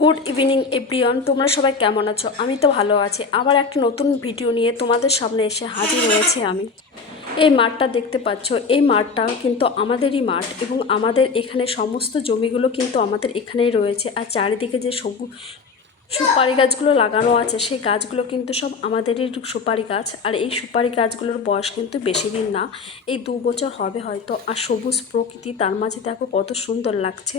Good evening everyone, তোমরা সবাই কেমন আছো? আমি তো ভালো আছি। আবার একটা নতুন ভিডিও নিয়ে তোমাদের সামনে এসে হাজির হয়েছে আমি। এই মাঠটা দেখতে পাচ্ছ, এই মাঠটা কিন্তু আমাদেরই মাঠ এবং আমাদের এখানে সমস্ত জমিগুলো কিন্তু আমাদের এখানেই রয়েছে। আর চারিদিকে যে সুপারি গাছগুলো লাগানো আছে, সেই গাছগুলো কিন্তু সব আমাদেরই সুপারি গাছ। আর এই সুপারি গাছগুলোর বয়স কিন্তু বেশি দিন না, এই 2 বছর হবে হয়তো। আর সবুজ প্রকৃতি, তার মাঝে দেখো কত সুন্দর লাগছে।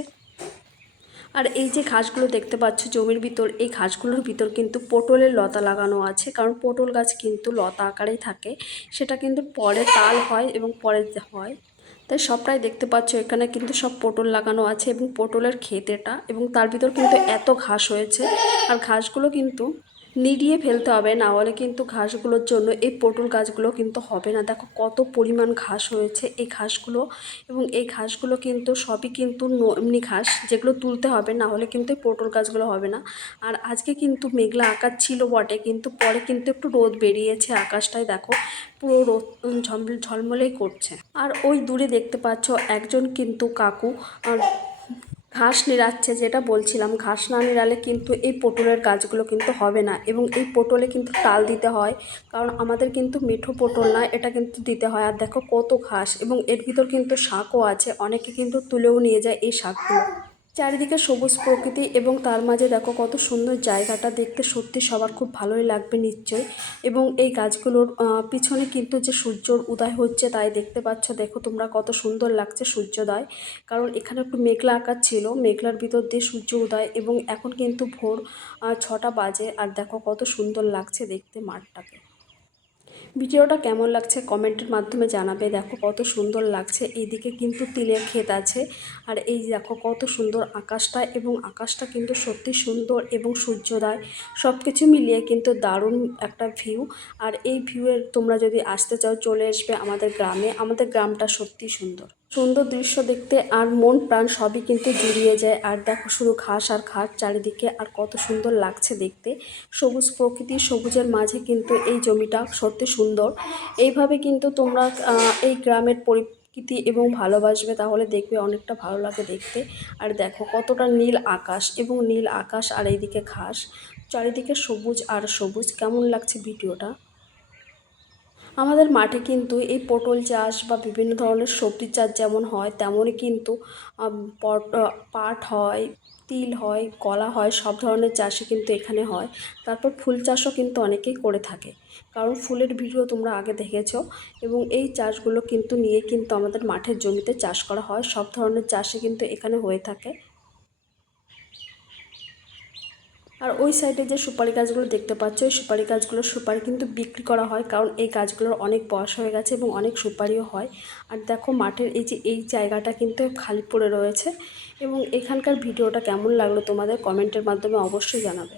আর এই যে ঘাসগুলো দেখতে পাচ্ছ জমির ভিতর, এই ঘাসগুলোর ভিতর কিন্তু পটলের লতা লাগানো আছে, কারণ পটল গাছ কিন্তু লতা আকারেই থাকে, সেটা কিন্তু পরে তাল হয় এবং পরে হয়। তাই সবটাই দেখতে পাচ্ছ এখানে কিন্তু সব পটল লাগানো আছে এবং পটলের ক্ষেত এটা, এবং তার ভিতর কিন্তু এত ঘাস হয়েছে। আর ঘাসগুলো কিন্তু নিড়িয়ে ফেলতে হবে, না হলে কিন্তু ঘাসগুলোর জন্য এই পটল গাছগুলো কিন্তু হবে না। দেখো কত পরিমাণ ঘাস হয়েছে এই ঘাসগুলো, এবং এই ঘাসগুলো কিন্তু সবই কিন্তু এমনি ঘাস, যেগুলো তুলতে হবে, না হলে কিন্তু এই পটল গাছগুলো হবে না। আর আজকে কিন্তু মেঘলা আকাশ ছিল বটে, কিন্তু পরে কিন্তু একটু রোদ বেরিয়েছে আকাশটায়, দেখো পুরো রোদ ঝলমলেই করছে। আর ওই দূরে দেখতে পাচ্ছ একজন কিন্তু কাকু ঘাস নিড়াচ্ছে, যেটা বলছিলাম, ঘাস না নিড়ালে কিন্তু এই পটলের গাছগুলো কিন্তু হবে না। এবং এই পটলে কিন্তু টাল দিতে হয়, কারণ আমাদের কিন্তু মিঠো পটল না, এটা কিন্তু দিতে হয়। আর দেখো কত ঘাস, এবং এর ভিতর কিন্তু শাকও আছে, অনেকে কিন্তু তুলেও নিয়ে যায় এই শাকগুলো। চারিদিকে সবুজ প্রকৃতি এবং তার মাঝে দেখো কত সুন্দর জায়গাটা, দেখতে সত্যি সবার খুব ভালোই লাগবে নিশ্চয়ই। এবং এই গাছগুলোর পিছনে কিন্তু যে সূর্যর উদয় হচ্ছে তাই দেখতে পাচ্ছ, দেখো তোমরা কত সুন্দর লাগছে সূর্যোদয়। কারণ এখানে একটু মেঘলা আকাশ ছিল, মেঘলার ভিতর দিয়ে সূর্য উদয়, এবং এখন কিন্তু ভোর 6টা বাজে। আর দেখো কত সুন্দর লাগছে দেখতে মাঠটাকে। ভিডিওটা কেমন লাগছে কমেন্টের মাধ্যমে জানাবে। দেখো কত সুন্দর লাগছে, এইদিকে কিন্তু তিলের ক্ষেত আছে। আর এই দেখো কত সুন্দর আকাশটা, এবং আকাশটা কিন্তু সত্যি সুন্দর, এবং সূর্যোদয় সব কিছু মিলিয়ে কিন্তু দারুণ একটা ভিউ। আর এই ভিউয়ের তোমরা যদি আসতে চাও, চলে আসবে আমাদের গ্রামে। আমাদের গ্রামটা সত্যি সুন্দর সুন্দর দৃশ্য দেখতে, আর মন প্রাণ সবই কিন্তু জুড়িয়ে যায়। আর দেখো শুধু ঘাস আর ঘাস চারিদিকে, আর কত সুন্দর লাগছে দেখতে। সবুজ প্রকৃতি, সবুজের মাঝে কিন্তু এই জমিটা সত্যি সুন্দর। এইভাবে কিন্তু তোমরা এই গ্রামের প্রকৃতি এবং ভালোবাসবে, তাহলে দেখবে অনেকটা ভালো লাগে দেখতে। আর দেখো কতটা নীল আকাশ, এবং নীল আকাশ আর এইদিকে ঘাস, চারিদিকে সবুজ আর সবুজ। কেমন লাগছে ভিডিওটা? আমাদের মাঠে কিন্তু এই পটল চাষ বা বিভিন্ন ধরনের সবজি চাষ যেমন হয়, তেমনই কিন্তু পাট হয়, তিল হয়, কলা হয়, সব ধরনের চাষই কিন্তু এখানে হয়। তারপর ফুল চাষও কিন্তু অনেকেই করে থাকে, কারণ ফুলের ভিডিও তোমরা আগে দেখেছো। এবং এই চাষগুলো কিন্তু নিয়ে কিন্তু আমাদের মাঠের জমিতে চাষ করা হয়, সব ধরনের চাষই কিন্তু এখানে হয়ে থাকে। আর ওই সাইডে যে সুপারি গাছগুলো দেখতে পাচ্ছ, এই সুপারি গাছগুলোর সুপারি কিন্তু বিক্রি করা হয়, কারণ এই গাছগুলোর অনেক বয়স হয়ে গেছে এবং অনেক সুপারিও হয়। আর দেখো মাঠের এই জায়গাটা কিন্তু খালি পড়ে রয়েছে। এবং এখানকার ভিডিওটা কেমন লাগলো তোমাদের কমেন্টের মাধ্যমে অবশ্যই জানাবে।